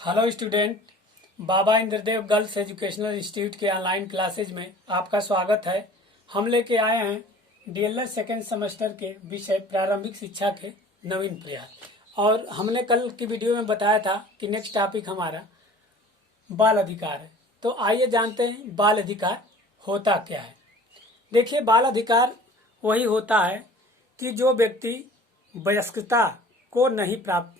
Hello student, बाबा Indradev girls educational institute के online classes में आपका स्वागत है। हम लेके आए हैं डीएलएड सेकेंड सेमेस्टर के विषय प्रारंभिक शिक्षा के नवीन प्रयास। और हमने कल की वीडियो में बताया था कि नेक्स्ट टॉपिक हमारा बाल अधिकार है। तो आइए जानते हैं बाल अधिकार होता क्या है। देखिए, बाल अधिकार वही होता है कि जो व्यक्ति वयस्कता को नहीं प्राप्त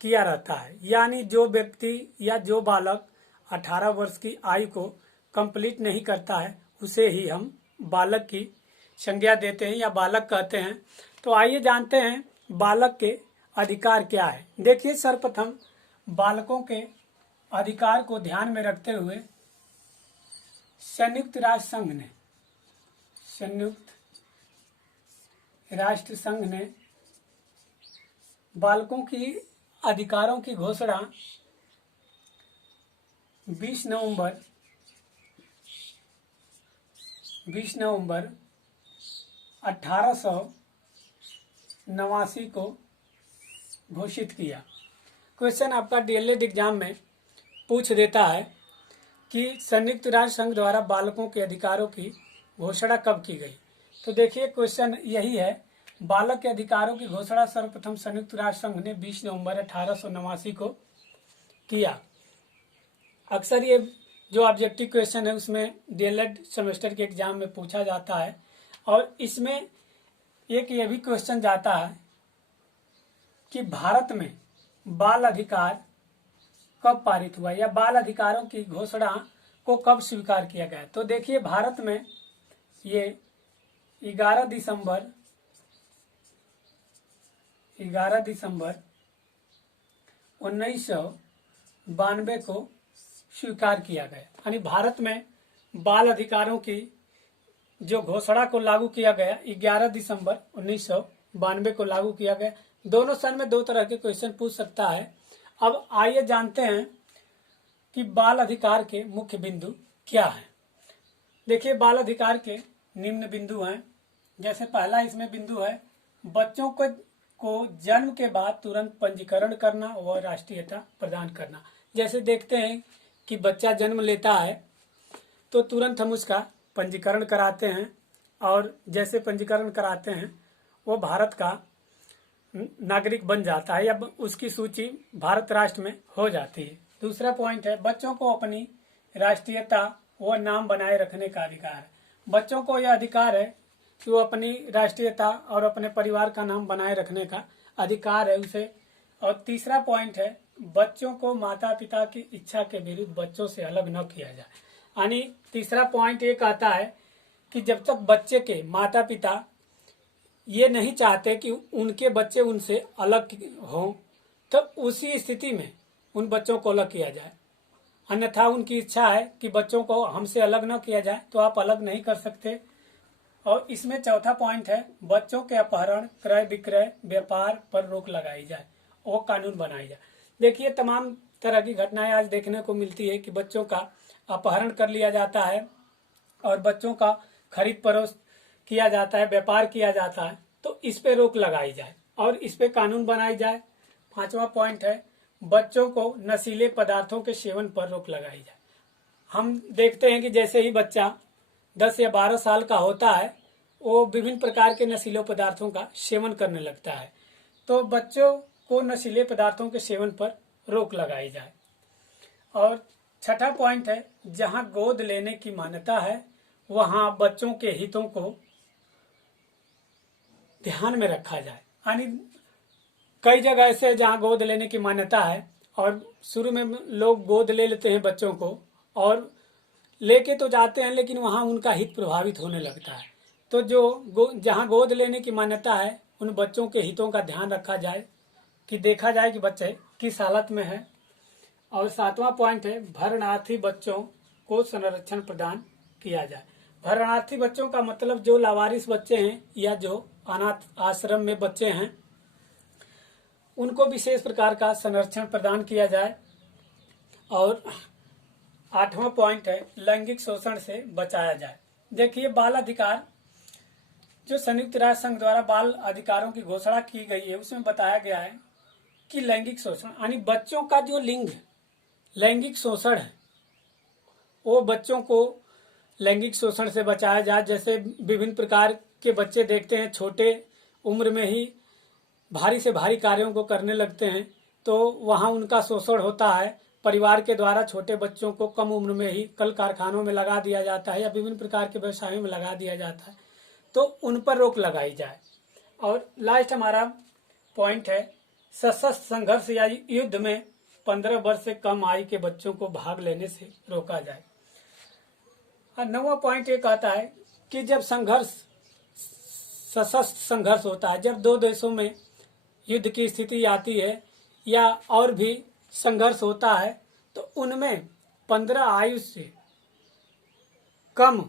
किया रहता है, यानी जो व्यक्ति या जो बालक 18 वर्ष की आयु को कंप्लीट नहीं करता है, उसे ही हम बालक की संज्ञा देते हैं या बालक कहते हैं। तो आइए जानते हैं बालक के अधिकार क्या है। देखिए, सर्वप्रथम बालकों के अधिकार को ध्यान में रखते हुए संयुक्त राष्ट्र संघ ने बालकों की अधिकारों की घोषणा 20 नवंबर 1889 को घोषित किया। क्वेश्चन आपका डीएलएड एग्जाम में पूछ देता है कि संयुक्त राष्ट्र संघ द्वारा बालकों के अधिकारों की घोषणा कब की गई। तो देखिए, क्वेश्चन यही है, बालक के अधिकारों की घोषणा सर्वप्रथम संयुक्त राष्ट्र संघ ने 20 नवंबर 1889 को किया। अक्सर ये जो ऑब्जेक्टिव क्वेश्चन है उसमें डीएलएड सेमेस्टर के एग्जाम में पूछा जाता है। और इसमें एक ये भी क्वेश्चन जाता है कि भारत में बाल अधिकार कब पारित हुआ या बाल अधिकारों की घोषणा को कब स्वीकार किया गया। तो देखिए, भारत में ये 11 दिसंबर 1992 को स्वीकार किया गया। यानी भारत में बाल अधिकारों की जो घोषणा को लागू किया गया 11 दिसंबर 1992 को लागू किया गया। दोनों सन में दो तरह के क्वेश्चन पूछ सकता है। अब आइए जानते हैं कि बाल अधिकार के मुख्य बिंदु क्या है। देखिए, बाल अधिकार के निम्न बिंदु हैं। जैसे पहला इसमें बिंदु है, बच्चों को जन्म के बाद तुरंत पंजीकरण करना व राष्ट्रीयता प्रदान करना। जैसे देखते हैं कि बच्चा जन्म लेता है तो तुरंत हम उसका पंजीकरण कराते हैं, और जैसे पंजीकरण कराते हैं वो भारत का नागरिक बन जाता है या उसकी सूची भारत राष्ट्र में हो जाती है। दूसरा पॉइंट है, बच्चों को अपनी राष्ट्रीयता व नाम बनाए रखने का अधिकार है। बच्चों को यह अधिकार है कि वो अपनी राष्ट्रीयता और अपने परिवार का नाम बनाए रखने का अधिकार है उसे। और तीसरा पॉइंट है, बच्चों को माता पिता की इच्छा के विरुद्ध बच्चों से अलग न किया जाए। यानी तीसरा पॉइंट ये कहता है कि जब तक बच्चे के माता पिता ये नहीं चाहते कि उनके बच्चे उनसे अलग हों, तो उसी स्थिति में उन बच्चों को अलग किया जाए। अन्यथा उनकी इच्छा है कि बच्चों को हमसे अलग न किया जाए तो आप अलग नहीं कर सकते। और इसमें चौथा पॉइंट है, बच्चों के अपहरण, क्रय विक्रय, व्यापार पर रोक लगाई जाए, वो कानून बनाई जाए। देखिए, तमाम तरह की घटनाएं आज देखने को मिलती है कि बच्चों का अपहरण कर लिया जाता है और बच्चों का खरीद फरोख्त किया जाता है, व्यापार किया जाता है। तो इस पे रोक लगाई जाए और इस पे कानून बनाई जाए। पांचवा पॉइंट है, बच्चों को नशीले पदार्थों के सेवन पर रोक लगाई जाए। हम देखते हैं कि जैसे ही बच्चा 10 या 12 साल का होता है, वो विभिन्न प्रकार के नशीले पदार्थों का सेवन करने लगता है। तो बच्चों को नशीले पदार्थों के सेवन पर रोक लगाई जाए। और छठा पॉइंट है, जहां गोद लेने की मान्यता है वहां बच्चों के हितों को ध्यान में रखा जाए। यानी कई जगह ऐसे जहां गोद लेने की मान्यता है और शुरू में लोग गोद ले लेते हैं बच्चों को, और लेके तो जाते हैं लेकिन वहां उनका हित प्रभावित होने लगता है। तो जहां गोद लेने की मान्यता है उन बच्चों के हितों का ध्यान रखा जाए कि देखा जाए कि बच्चे किस हालत में है। और सातवां पॉइंट है, भरणार्थी बच्चों को संरक्षण प्रदान किया जाए। भरणार्थी बच्चों का मतलब जो लावारिस बच्चे हैं या जो अनाथ आश्रम में बच्चे हैं, उनको विशेष प्रकार का संरक्षण प्रदान किया जाए। और आठवां पॉइंट है, लैंगिक शोषण से बचाया जाए। देखिए, बाल अधिकार जो संयुक्त राष्ट्र संघ द्वारा बाल अधिकारों की घोषणा की गई है उसमें बताया गया है कि लैंगिक शोषण यानी बच्चों का जो लिंग लैंगिक शोषण है, वो बच्चों को लैंगिक शोषण से बचाया जाए। जैसे विभिन्न प्रकार के बच्चे देखते हैं छोटे उम्र में ही भारी से भारी कार्यों को करने लगते हैं, तो वहाँ उनका शोषण होता है। परिवार के द्वारा छोटे बच्चों को कम उम्र में ही कल कारखानों में लगा दिया जाता है या विभिन्न प्रकार के व्यवसायों में लगा दिया जाता है, तो उन पर रोक लगाई जाए। और लास्ट हमारा पॉइंट है सशस्त्र संघर्ष या युद्ध में 15 वर्ष से कम आयु के बच्चों को भाग लेने से रोका जाए। और 9वां पॉइंट ये कहता है कि जब सशस्त्र संघर्ष होता है, जब दो देशों में युद्ध की स्थिति आती है या और भी संघर्ष होता है, तो उनमें 15 आयु से कम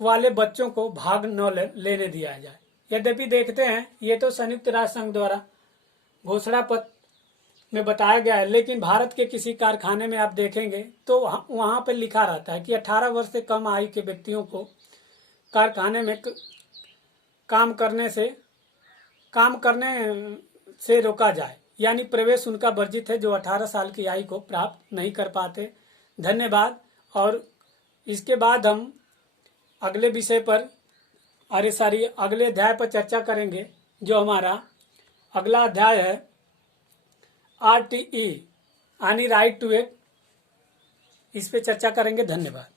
वाले बच्चों को भाग न लेने दिया जाए। यद्यपि देखते हैं ये तो संयुक्त राष्ट्र संघ द्वारा घोषणा पत्र में बताया गया है, लेकिन भारत के किसी कारखाने में आप देखेंगे तो वहां पर लिखा रहता है कि 18 वर्ष से कम आयु के व्यक्तियों को कारखाने में काम करने से रोका जाए, यानी प्रवेश उनका वर्जित है जो 18 साल की आयु को प्राप्त नहीं कर पाते। धन्यवाद। और इसके बाद हम अगले विषय पर अगले अध्याय पर चर्चा करेंगे, जो हमारा अगला अध्याय है RTE यानी राइट टू एक्ट। इस पे चर्चा करेंगे। धन्यवाद।